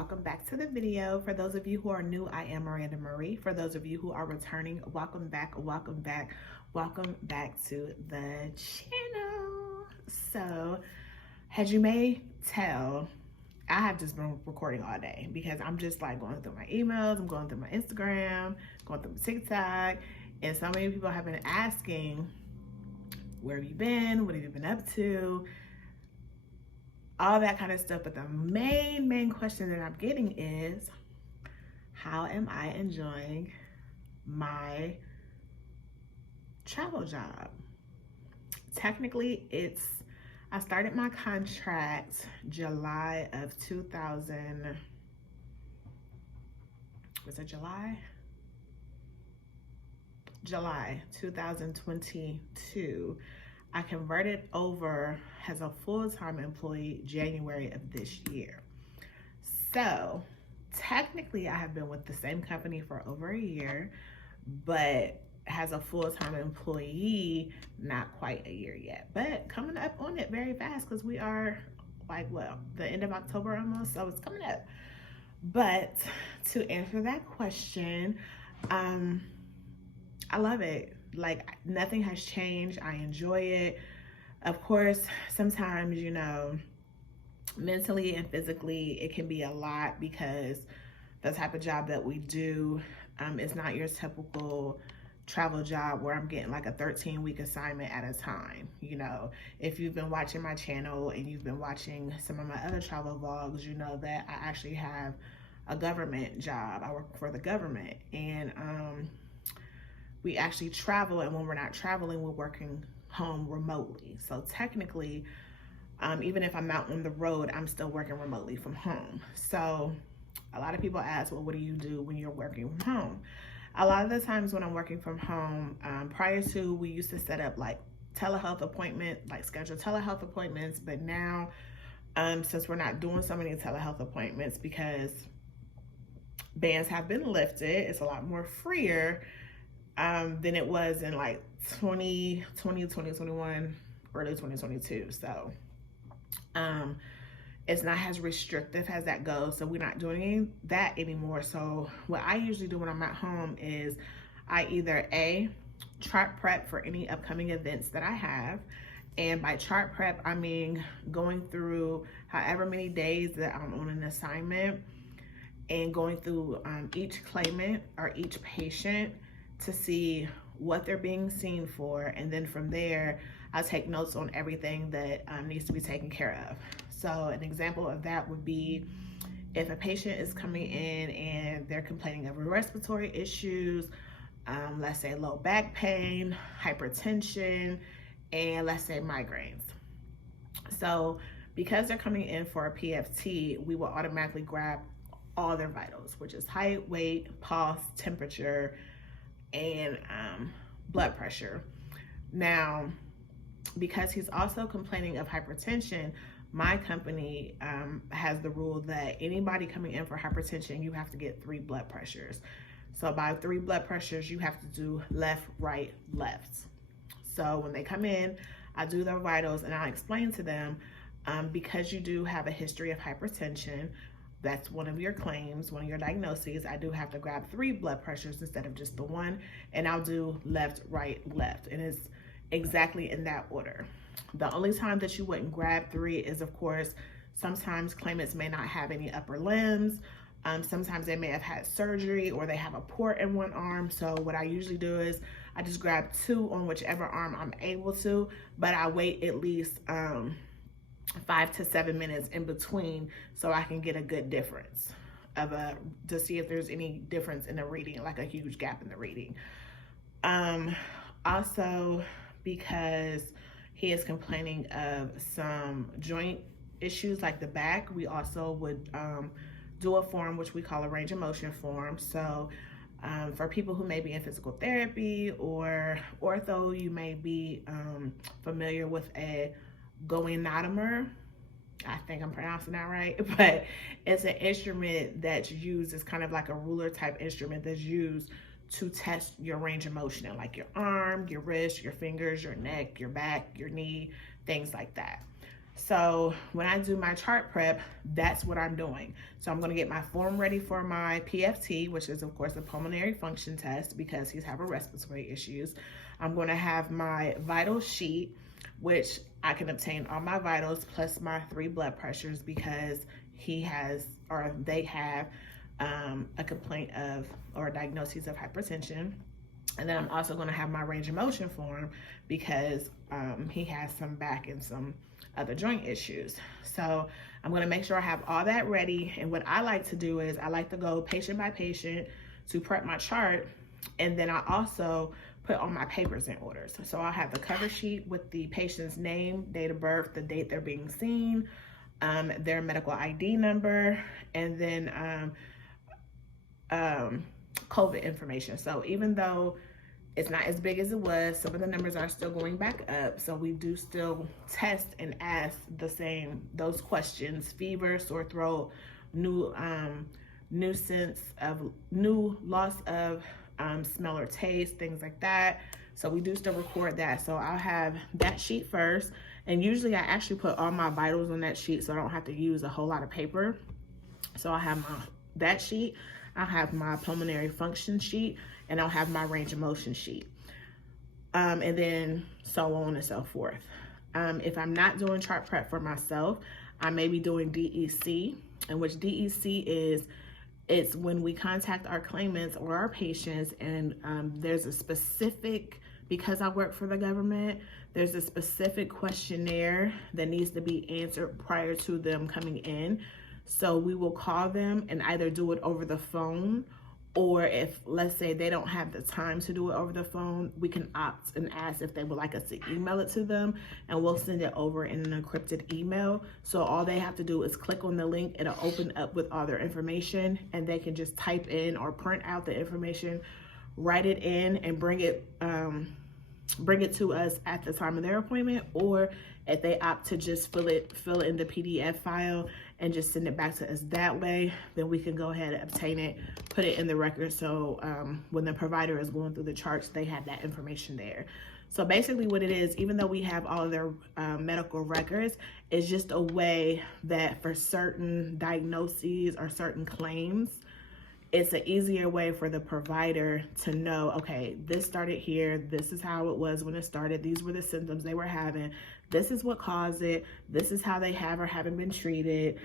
welcome back to the video. For those of you who are new, I am Miranda Marie. For those of you who are returning, welcome back to the channel. So as you may tell, I have just been recording all day because I'm just like going through my emails, I'm going through my Instagram, going through my TikTok, and so many people have been asking, where have you been? What have you been up to? All that kind of stuff. But the main question that I'm getting is, how am I enjoying my travel job? Technically, I started my contract July of 2000, was it July? July 2022. I converted over as a full-time employee January of this year. So technically I have been with the same company for over a year, but as a full-time employee, not quite a year yet, but coming up on it very fast because we are like, well, the end of October almost, so it's coming up. But to answer that question, I love it. Like, nothing has changed. I enjoy it. Of course, sometimes, you know, mentally and physically, it can be a lot because the type of job that we do is not your typical travel job where I'm getting like a 13-week assignment at a time. You know, if you've been watching my channel and you've been watching some of my other travel vlogs, you know that I actually have a government job. I work for the government, and we actually travel, and when we're not traveling, we're working home remotely. So technically, even if I'm out on the road, I'm still working remotely from home. So a lot of people ask, well, what do you do when you're working from home? A lot of the times when I'm working from home, prior to, we used to set up like telehealth appointment, like schedule telehealth appointments. But now, since we're not doing so many telehealth appointments because bans have been lifted, it's a lot more freer than it was in like 2020, 2021, early 2022. So it's not as restrictive as that goes. So we're not doing that anymore. So what I usually do when I'm at home is I either chart prep for any upcoming events that I have. And by chart prep, I mean going through however many days that I'm on an assignment and going through each claimant or each patient to see what they're being seen for, and then from there I'll take notes on everything that needs to be taken care of. So an example of that would be if a patient is coming in and they're complaining of respiratory issues, let's say low back pain, hypertension, and let's say migraines. So because they're coming in for a PFT, we will automatically grab all their vitals, which is height, weight, pulse, temperature, and blood pressure. Now, because he's also complaining of hypertension, my company has the rule that anybody coming in for hypertension, you have to get 3 blood pressures. So by 3 blood pressures, you have to do left, right, left. So when they come in, I do their vitals and I explain to them, because you do have a history of hypertension, that's one of your claims, one of your diagnoses, I do have to grab 3 blood pressures instead of just the 1, and I'll do left, right, left, and it's exactly in that order. The only time that you wouldn't grab 3 is, of course, sometimes claimants may not have any upper limbs, sometimes they may have had surgery or they have a port in one arm. So what I usually do is I just grab 2 on whichever arm I'm able to, but I wait at least 5 to 7 minutes in between so I can get a good difference to see if there's any difference in the reading, like a huge gap in the reading. Also, because he is complaining of some joint issues like the back, we also would do a form which we call a range of motion form. So for people who may be in physical therapy or ortho, you may be familiar with a goniotomer. I think I'm pronouncing that right, but it's an instrument that's used, it's kind of like a ruler type instrument that's used to test your range of motion, like your arm, your wrist, your fingers, your neck, your back, your knee, things like that. So when I do my chart prep, that's what I'm doing. So I'm going to get my form ready for my PFT, which is of course a pulmonary function test because he's having respiratory issues. I'm going to have my vital sheet, which I can obtain all my vitals plus my 3 blood pressures because he has, or they have, a complaint of, or a diagnosis of hypertension. And then I'm also going to have my range of motion form because he has some back and some other joint issues. So I'm going to make sure I have all that ready. And what I like to do is I like to go patient by patient to prep my chart. And then I also put all my papers in order. So I'll have the cover sheet with the patient's name, date of birth, the date they're being seen, their medical ID number, and then COVID information. So even though it's not as big as it was, some of the numbers are still going back up. So we do still test and ask those questions: fever, sore throat, new loss of smell or taste, things like that. So we do still record that. So I'll have that sheet first. And usually I actually put all my vitals on that sheet so I don't have to use a whole lot of paper. So I'll have that sheet. I'll have my pulmonary function sheet, and I'll have my range of motion sheet. And then so on and so forth. If I'm not doing chart prep for myself, I may be doing DEC, and which DEC is, it's when we contact our claimants or our patients, and there's a specific, because I work for the government, there's a specific questionnaire that needs to be answered prior to them coming in. So we will call them and either do it over the phone, or if, let's say, they don't have the time to do it over the phone, we can opt and ask if they would like us to email it to them, and we'll send it over in an encrypted email. So all they have to do is click on the link. It'll open up with all their information, and they can just type in or print out the information, write it in, and bring it to us at the time of their appointment. Or if they opt to just fill in the PDF file and just send it back to us that way, then we can go ahead and obtain it, put it in the record. So when the provider is going through the charts, they have that information there. So basically what it is, even though we have all of their medical records, it's just a way that for certain diagnoses or certain claims, it's an easier way for the provider to know, okay, this started here, this is how it was when it started, these were the symptoms they were having, this is what caused it, this is how they have or haven't been treated,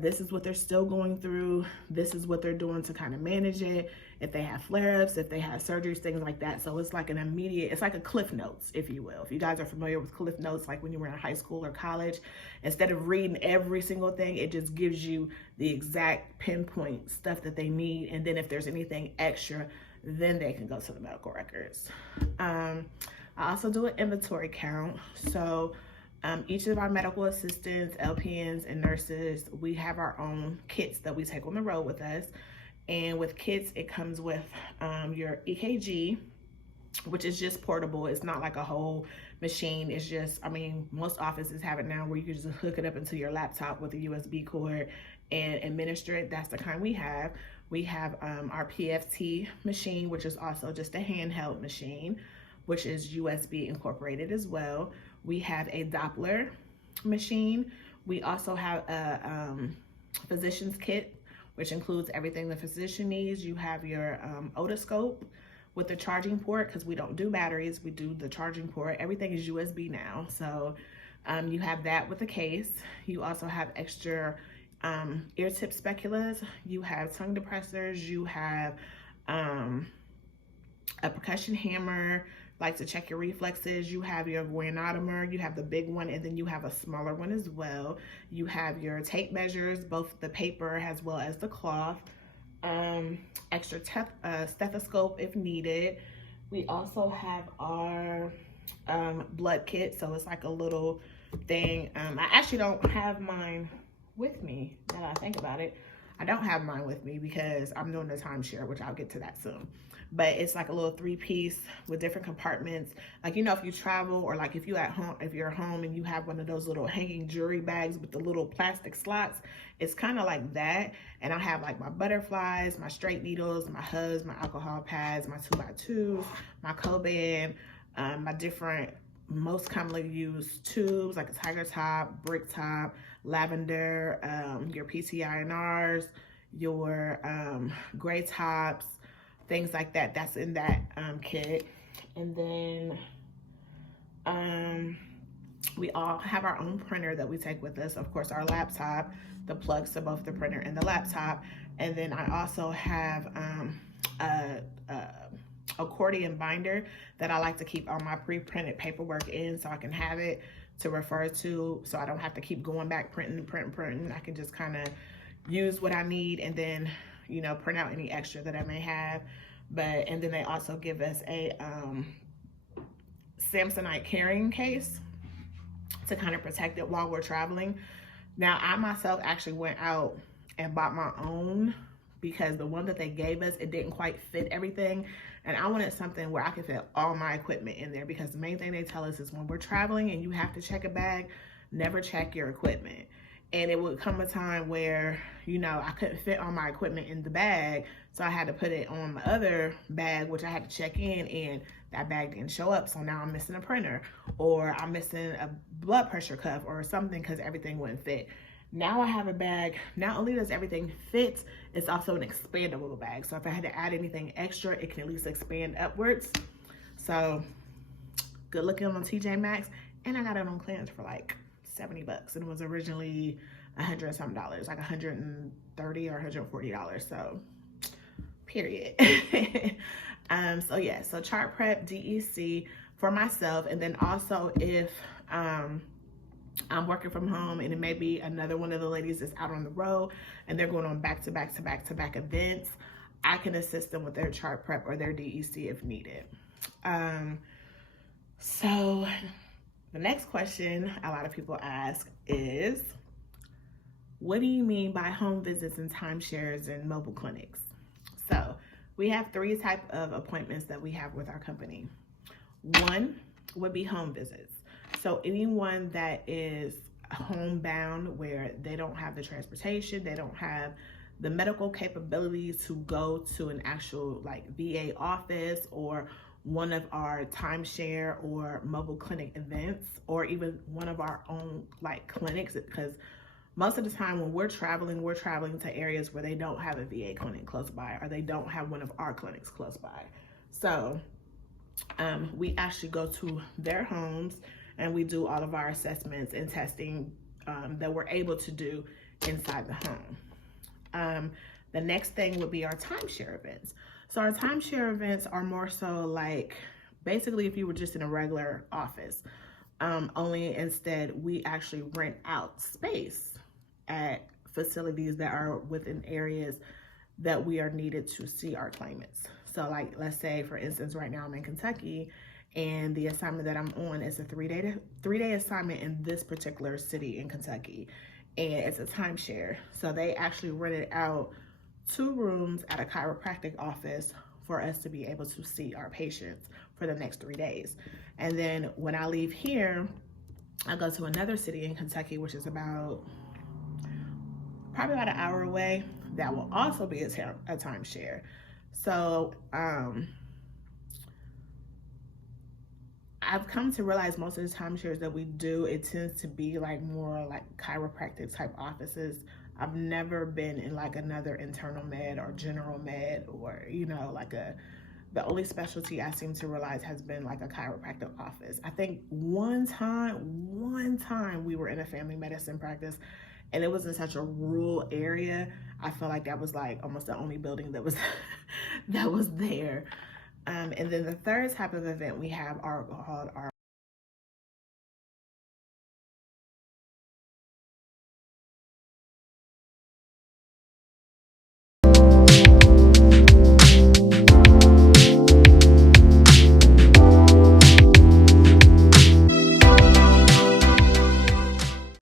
this is what they're still going through, this is what they're doing to kind of manage it, if they have flare-ups, if they have surgeries, things like that. So it's like an immediate, it's like a Cliff Notes, if you will. If you guys are familiar with Cliff Notes, like when you were in high school or college, instead of reading every single thing, it just gives you the exact pinpoint stuff that they need. And then if there's anything extra, then they can go to the medical records. I also do an inventory count. So each of our medical assistants, LPNs, and nurses, we have our own kits that we take on the road with us. And with kits, it comes with your EKG, which is just portable. It's not like a whole machine. It's just, I mean, most offices have it now where you can just hook it up into your laptop with a USB cord and administer it. That's the kind we have. We have our PFT machine, which is also just a handheld machine, which is USB incorporated as well. We have a Doppler machine. We also have a physician's kit, which includes everything the physician needs. You have your otoscope with the charging port, because we don't do batteries, we do the charging port. Everything is USB now. So you have that with the case. You also have extra ear tip speculas. You have tongue depressors. You have a percussion hammer, like to check your reflexes. You have your goniotomer, you have the big one, and then you have a smaller one as well. You have your tape measures, both the paper as well as the cloth. Extra stethoscope if needed. We also have our blood kit, so it's like a little thing. I actually don't have mine with me, now that I think about it. I don't have mine with me because I'm doing the timeshare, which I'll get to that soon. But it's like a little 3-piece with different compartments. Like, you know, if you travel, or like if you're home and you have one of those little hanging jewelry bags with the little plastic slots, it's kind of like that. And I have like my butterflies, my straight needles, my hubs, my alcohol pads, my 2x2s, my Coban, my different most commonly used tubes like a tiger top, brick top, lavender, your PTINRs, your gray tops, things like that. That's in that kit. And then we all have our own printer that we take with us. Of course, our laptop, the plugs to both the printer and the laptop. And then I also have a accordion binder that I like to keep all my pre-printed paperwork in, so I can have it to refer to, so I don't have to keep going back printing. I can just kind of use what I need and then, you know, print out any extra that I may have. And then they also give us a Samsonite carrying case to kind of protect it while we're traveling. Now, I myself actually went out and bought my own because the one that they gave us, it didn't quite fit everything. And I wanted something where I could fit all my equipment in there, because the main thing they tell us is when we're traveling and you have to check a bag, never check your equipment. And it would come a time where, you know, I couldn't fit all my equipment in the bag, so I had to put it on my other bag, which I had to check in, and that bag didn't show up. So now I'm missing a printer, or I'm missing a blood pressure cuff or something, because everything wouldn't fit. Now I have a bag, not only does everything fit, it's also an expandable bag. So if I had to add anything extra, it can at least expand upwards. So good looking on TJ Maxx, and I got it on clearance for like 70 bucks. And it was originally $100 and something, like $130 or $140. So period. So yeah, so chart prep, DEC for myself. And then also if I'm working from home and it may be another one of the ladies that's out on the road and they're going on back-to-back events, I can assist them with their chart prep or their DEC if needed. So the next question a lot of people ask is, what do you mean by home visits and timeshares and mobile clinics? So we have 3 types of appointments that we have with our company. One would be home visits. So anyone that is homebound, where they don't have the transportation, they don't have the medical capabilities to go to an actual like VA office or one of our timeshare or mobile clinic events, or even one of our own like clinics, because most of the time when we're traveling to areas where they don't have a VA clinic close by, or they don't have one of our clinics close by. So we actually go to their homes and we do all of our assessments and testing that we're able to do inside the home. The next thing would be our timeshare events. So our timeshare events are more so like, basically if you were just in a regular office, only instead we actually rent out space at facilities that are within areas that we are needed to see our claimants. So like, let's say for instance, right now I'm in Kentucky, and the assignment that I'm on is a three-day assignment in this particular city in Kentucky, and it's a timeshare. So they actually rented out 2 rooms at a chiropractic office for us to be able to see our patients for the next 3 days. And then when I leave here, I go to another city in Kentucky, which is probably about an hour away. That will also be a timeshare. So I've come to realize most of the timeshares that we do, it tends to be like more like chiropractic type offices. I've never been in like another internal med or general med, or, you know, like the only specialty I seem to realize has been like a chiropractic office. I think one time we were in a family medicine practice, and it was in such a rural area. I feel like that was like almost the only building that was that was there. And then the third type of event we have are called our